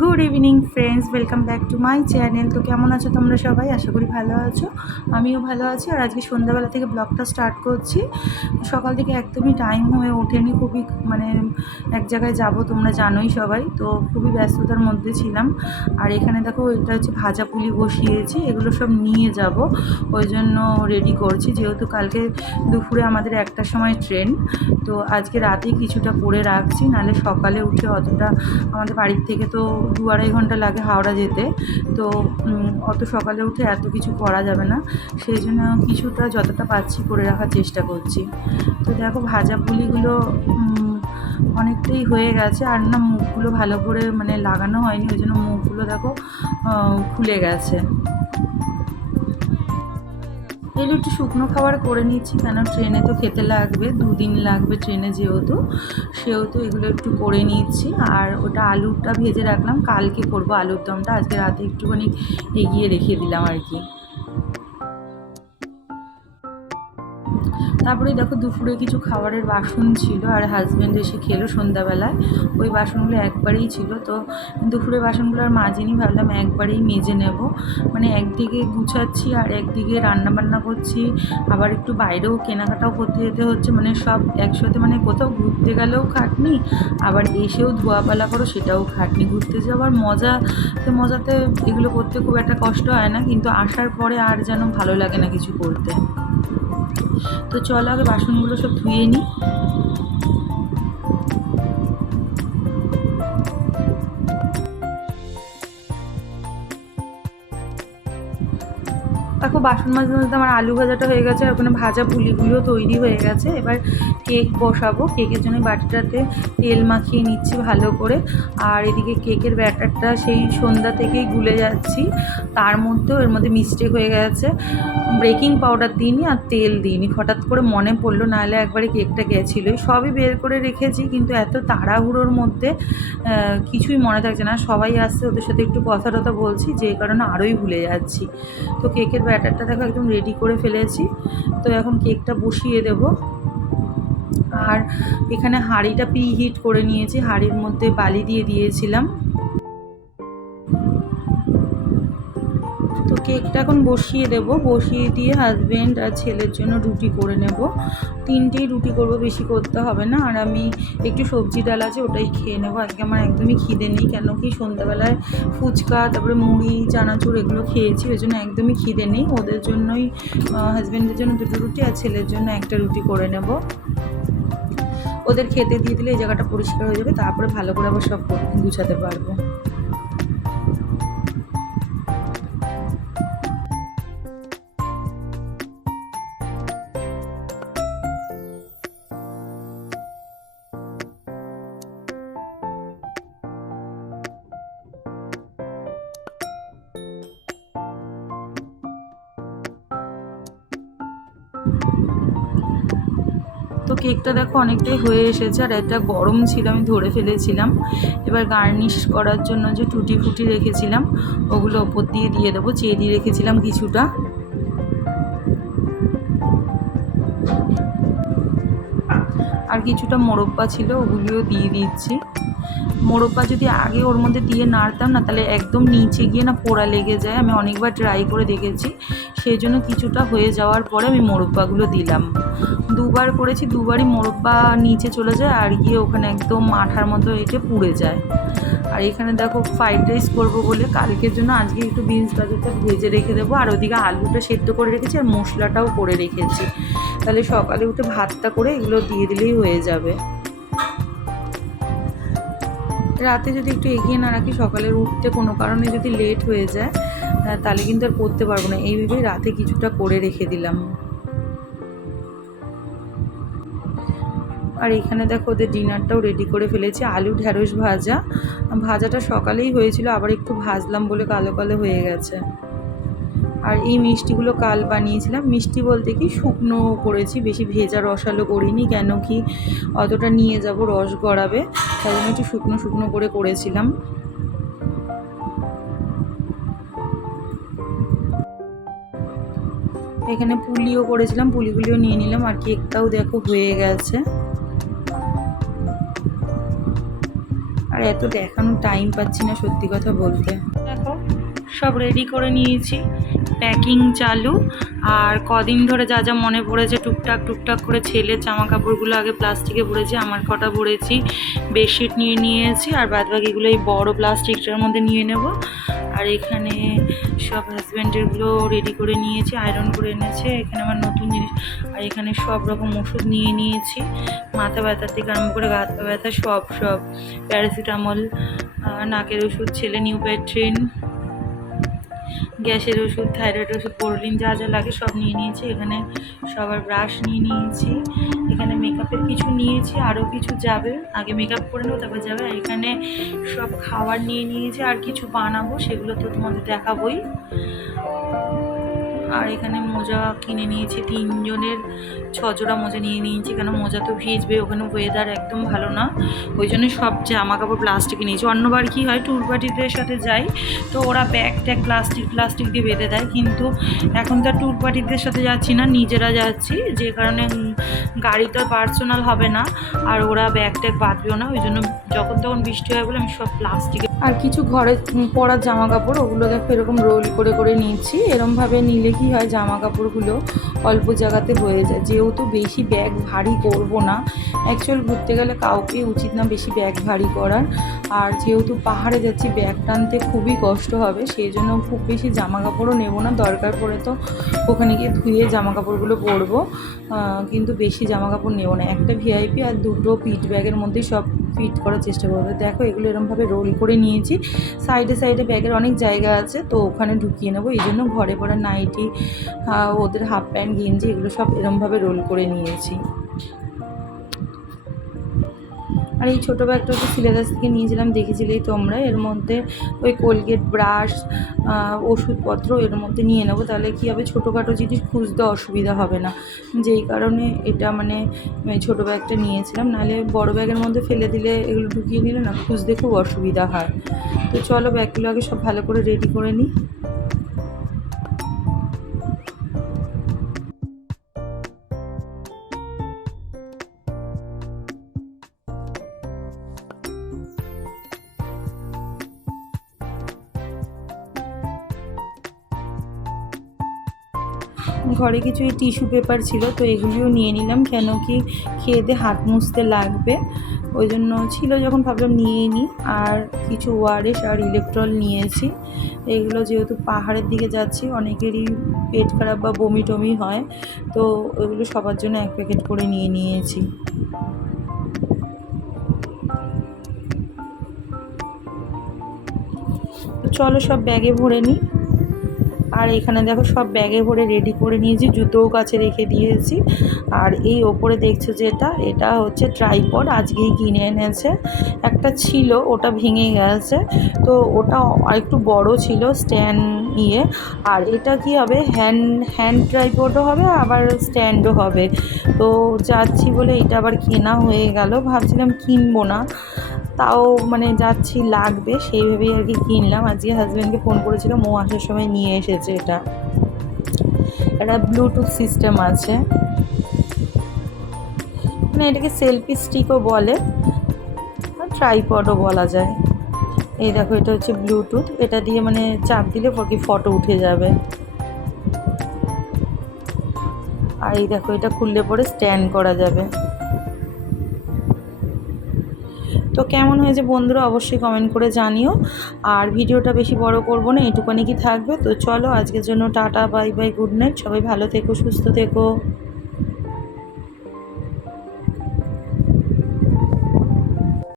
Good evening friends, welcome back to my channel. তো কেমন আছো তোমরা সবাই? আশা করি ভালো আছো, আমিও ভালো আছি। আর আজকে সন্ধ্যাবেলা থেকে ব্লগটা স্টার্ট করছি। সকাল থেকে একদমই টাইম হয়ে ওঠেনি, খুবই এক জায়গায় যাব, তোমরা জানোই সবাই, তো খুবই ব্যস্ততার মধ্যে ছিলাম। আর এখানে দেখো, এটা হচ্ছে ভাজা পুলি বসিয়েছি, এগুলো সব নিয়ে যাব, ওই জন্য রেডি করছি। যেহেতু কালকে দুপুরে আমাদের 1টার সময় ট্রেন, তো আজকে রাতে কিছুটা করে রাখছি, নাহলে সকালে উঠে অতটা আমাদের বাড়ির থেকে তো 2-2.5 ঘন্টা লাগে হাওড়া যেতে, তো অত সকালে উঠে এত কিছু করা যাবে না, সেই জন্য কিছুটা যতটা পাচ্ছি করে রাখার চেষ্টা করছি। তো দেখো, ভাজা পুলিগুলো অনেকটাই হয়ে গেছে, আর না মুখগুলো ভালো করে লাগানো হয়নি, ওই জন্য মুখগুলো দেখো খুলে গেছে। এগুলো একটু শুকনো খাবার করে নিচ্ছি, কেন ট্রেনে তো খেতে লাগবে, 2 দিন লাগবে ট্রেনে, সেহেতু এগুলো একটু করে নিচ্ছি। আর ওটা আলুটা ভেজে রাখলাম, কালকে করব আলুর দমটা, আজকে রাতে একটুখানি এগিয়ে রেখে দিলাম আর কি। তারপরে দেখো, দুপুরে কিছু খাবারের বাসন ছিল, আর হাজব্যান্ড এসে খেলো সন্ধ্যাবেলায়, ওই বাসনগুলো একবারেই ছিল, তো দুপুরে বাসনগুলো আর মাজিনি, ভাবলাম একবারেই মেজে নেব। একদিকে গুছাচ্ছি আর একদিকে রান্নাবান্না করছি, আবার একটু বাইরেও কেনাকাটাও করতে যেতে হচ্ছে, সব একসাথে, কোথাও ঘুরতে গেলেও খাটনি, আবার এসেও ধোয়াপালা করো, সেটাও খাটনি। ঘুরতে যাওয়ার মজাতে এগুলো করতে খুব একটা কষ্ট হয় না, কিন্তু আসার পরে আর যেন ভালো লাগে না কিছু করতে। তো চলো আগে বাসনগুলো সব ধুয়ে নিই। দেখো, বাসন মাজতে মাজতে আমার আলু ভাজাটা হয়ে গেছে, আর ওখানে ভাজা পুলিগুলো তৈরি হয়ে গেছে। এবার কেক বসাবো, কেকের জন্য বাটিটাতে তেল মাখিয়ে নিচ্ছি ভালো করে। আর এদিকে কেকের ব্যাটারটা সেই সন্ধ্যা থেকেই গুলে যাচ্ছি, তার মধ্যেও এর মধ্যে মিস্টেক হয়ে গেছে, বেকিং পাউডার দিইনি আর তেল দিইনি, হঠাৎ করে মনে পড়লো, নাহলে একবারে কেকটা গেছিলোই। সবই বের করে রেখেছি, কিন্তু এত তাড়াহুড়োর মধ্যে কিছুই মনে থাকছে না, সবাই আসছে, ওদের সাথে একটু কথা টথা বলছি, যে কারণে আরোই ভুলে যাচ্ছি। তো কেকের ব্যাটারটা দেখো একদম রেডি করে ফেলেছি, তো এখন কেকটা বসিয়ে দেব। আর এখানে হাঁড়িটা প্রি হিট করে নিয়েছি, হাঁড়ির মধ্যে বালি দিয়ে দিয়েছিলাম। তো কেকটা এখন বসিয়ে দেব, বসিয়ে দিয়ে হাজব্যান্ড আর ছেলের জন্য রুটি করে নেব। 3টেই রুটি করব, বেশি করতে হবে না। আর আমি একটু সবজি ডাল আছে, ওটাই খেয়ে নেবো। আজকে আমার একদমই খিদে নেই, কেন কি সন্ধ্যাবেলায় ফুচকা, তারপরে মুড়ি, চানাচুর এগুলো খেয়েছি, ওই জন্য একদমই খিদে নেই। ওদের জন্যই, হাজব্যান্ডের জন্য 2টো রুটি আর ছেলের জন্য 1টা রুটি করে নেব। ওদের খেতে দিয়ে দিলে এই জায়গাটা পরিষ্কার হয়ে যাবে, তারপরে ভালো করে আবার সব গুছাতে পারবো। তো কেকটা দেখো অনেকটাই হয়ে এসেছে, আর এটা গরম ছিল, আমি ধরে ফেলেছিলাম। এবার গার্নিশ করার জন্য যে টুটি ফুটি রেখেছিলাম, ওগুলো ওপর দিয়ে দিয়ে দেবো। চেরি রেখেছিলাম কিছুটা, আর কিছুটা মোরব্বা ছিল, ওগুলিও দিয়ে দিচ্ছি। মোরব্বা যদি আগে ওর মধ্যে দিয়ে নাড়তাম না, তাহলে একদম নিচে গিয়ে না পোড়া লেগে যায়, আমি অনেকবার ট্রাই করে দেখেছি, সেই জন্য কিছুটা হয়ে যাওয়ার পরে আমি মোরব্বাগুলো দিলাম। 2বার করেছি, 2বারই মোরব্বা নিচে চলে যায়, আর গিয়ে ওখানে একদম মাঠার মতো এঁটে পুড়ে যায়। আর এখানে দেখো, ফ্রাইড রাইস করবো বলে কালকের জন্য আজকে একটু বিনস গাজরটা ভেজে রেখে দেবো, আর ওদিকে আলুটা সেদ্ধ করে রেখেছি, আর মশলাটাও করে রেখেছি, তাহলে সকালে উঠে ভাতটা করে এগুলো দিয়ে দিলেই হয়ে যাবে। রাতে যদি একটু এগিয়ে না রাখি, সকালের উঠতে কোনো কারণে যদি লেট হয়ে যায়, তাহলে কিন্তু আর করতে পারবো না, এইভাবেই রাতে কিছুটা করে রেখে দিলাম। আর এখানে দেখো, ওদের ডিনারটাও রেডি করে ফেলেছি, আলু ঢ্যাঁড়স ভাজাটা সকালেই হয়েছিল, আবার একটু ভাজলাম বলে কালো কালো হয়ে গেছে। আর এই মিষ্টিগুলো কাল বানিয়েছিলাম, মিষ্টি বলতে কি শুকনো করেছি, বেশি ভেজা রসালো করিনি, কেন কি অতটা নিয়ে যাব রস গড়াবে, তাই জন্য একটু শুকনো শুকনো করে করেছিলাম। এখানে পুলিও করেছিলাম, পুলিগুলিও নিয়ে নিলাম, আর কেকটাও দেখো হয়ে গেছে। আর এত দেখানোর টাইম পাচ্ছি না সত্যি কথা বলতে। দেখো সব রেডি করে নিয়েছি, প্যাকিং চালু। আর কদিন ধরে যা যা মনে পড়েছে টুকটাক টুকটাক করে ছেলের জামা কাপড়গুলো আগে প্লাস্টিকে ভরেছি, আমার কটা ভরেছি, বেডশিট নিয়ে নিয়েছি, আর বাদবাকিগুলো এই বড় প্লাস্টিকটার মধ্যে নিয়ে নেব। আর এখানে সব হাজব্যান্ডেরগুলো রেডি করে নিয়েছি, আয়রন করে এনেছে। এখানে আমার নতুন জিনিস, আর এখানে সব রকম ওষুধ নিয়ে নিয়েছি, মাথা ব্যথার থেকে আরম্ভ করে গা ব্যথা সব প্যারাসিটামল, নাকের ওষুধ, ছেলে নিউপ্যাট্রিন, গ্যাসের ওষুধ, থাইরয়েড ওষুধ, পোরলিন, যা যা লাগে সব নিয়ে নিয়েছি। এখানে সবার ব্রাশ নিয়ে নিয়েছি, এখানে মেকআপের কিছু নিয়েছি, আরও কিছু যাবে, আগে মেকআপ করে নেবো তারপর যাবে। আর এখানে সব খাবার নিয়ে নিয়েছি, আর কিছু বানাবো সেগুলো তো তোমাদের দেখাবোই। আর এখানে মোজা কিনে নিয়েছি, 3 জনের 6 জোড়া মোজা নিয়ে নিয়েছি, কেন মোজা তো ভিজবে, ওখানে ওয়েদার একদম ভালো না, ওই জন্য সব জামা কাপড় প্লাস্টিকে নিয়েছি। অন্যবার কী হয়, ট্যুর পার্টিদের সাথে যাই তো ওরা ব্যাগ ট্যাগ প্লাস্টিক দিয়ে বেঁধে দেয়, কিন্তু এখন তো ট্যুর পার্টিদের সাথে যাচ্ছি না, নিজেরা যাচ্ছি, যে কারণে গাড়ি তো পার্সোনাল হবে না, আর ওরা ব্যাগ ট্যাগ বাঁধবেও না, ওই জন্য যখন তখন বৃষ্টি হয় বলে আমি সব প্লাস্টিকে। আর কিছু ঘরে পরার জামা কাপড় ওগুলো দেখো এরকম রোল করে করে নিচ্ছি। এরমভাবে নিলে কি হয়, জামা কাপড়গুলো অল্প জায়গাতে হয়ে যায়, যেহেতু বেশি ব্যাগ ভারী করব না। অ্যাকচুয়াল ঘুরতে গেলে কাউকে উচিত না বেশি ব্যাগ ভারী করার, আর যেহেতু পাহাড়ে যাচ্ছি ব্যাগ টানতে খুবই কষ্ট হবে, সেই জন্য খুব বেশি জামা কাপড়ও নেব না, দরকার পড়ে তো ওখানে গিয়ে ধুয়ে জামা কাপড়গুলো পরবো, কিন্তু বেশি জামা কাপড় নেব না। একটা ভিআইপি আর 2টো পিট ব্যাগের মধ্যেই সব ফিট করার চেষ্টা করবো। দেখো এগুলো এরমভাবে রোল করে নিয়েছি, সাইডে সাইডে ব্যাগের অনেক জায়গা আছে তো ওখানে ঢুকিয়ে নেবো, এই জন্য ঘরে পরা নাইটি, ওদের হাফ প্যান্ট, গেঞ্জি এগুলো সব এরমভাবে রোল করে নিয়েছি। আর এই ছোটো ব্যাগটা হচ্ছে সিলেদাস থেকে নিয়েছিলাম, দেখেছিলেই তোমরা। এর মধ্যে ওই কোলগেট, ব্রাশ, ওষুধপত্র এর মধ্যে নিয়ে নেবো, তাহলে কী হবে, ছোটোখাটো জিনিস খুঁজতে অসুবিধা হবে না, যেই কারণে এটা মানে ছোটো ব্যাগটা নিয়েছিলাম, নাহলে বড় ব্যাগের মধ্যে ফেলে দিলে এগুলো ঢুকিয়ে নিলে না খুঁজতে খুব অসুবিধা হয়। তো চলো ব্যাগগুলো আগে সব ভালো করে রেডি করে নিই। ঘরে কিছু এই টিস্যু পেপার ছিল তো এগুলিও নিয়ে নিলাম, কেন কি খেয়ে দিয়ে হাত মুছতে লাগবে, ওই জন্য ছিল যখন ভাবলাম নিয়েই নিই। আর কিছু ওআরএস আর ইলেকট্রল নিয়েছি, এগুলো যেহেতু পাহাড়ের দিকে যাচ্ছি অনেকেরই পেট খারাপ বা বমি টমি হয়, তো ওইগুলো সবার জন্য 1 প্যাকেট করে নিয়ে নিয়েছি। চলো সব ব্যাগে ভরে নিই। আর এখানে দেখো সব ব্যাগে ভরে রেডি করে নিয়েছি, জুতোও কাছে রেখে দিয়েছি। আর এই ওপরে দেখছো যেটা, এটা হচ্ছে ট্রাইপড, আজকেই কিনে এনেছে। একটা ছিল ওটা ভেঙে গেছে, তো ওটা আরেকটু বড় ছিল স্ট্যান্ড নিয়ে। আর এটা কি হবে, হ্যান্ড ট্রাইপডও হবে আবার স্ট্যান্ডও হবে, তো যাচ্ছি বলে এটা আবার কেনা হয়ে গেল, ভাবছিলাম কিনবো না, তাও মানে যাচ্ছি লাগবে সেই ভেবেই আর কি কিনলাম। আজকে হাজব্যান্ডকে ফোন করেছিলাম, ও আসার সময় নিয়ে এসেছে। এটা ব্লুটুথ সিস্টেম আছে, মানে এটাকে সেলফি স্টিকও বলে আর ট্রাইপডও বলা যায়। এই দেখো এটা হচ্ছে ব্লুটুথ, এটা দিয়ে মানে চাপ দিলে ফটো উঠে যাবে। আর এই দেখো এটা খুললে পরে স্ট্যান্ড করা যাবে। তো কেমন হয়েছে বন্ধুরা অবশ্যই কমেন্ট করে জানিও। আর ভিডিওটা বেশি বড় করব না, এটুকুনি কি থাকবে। তো চলো আজকের জন্য tata, bye bye, good night, সবাই ভালো থেকো, সুস্থ থেকো।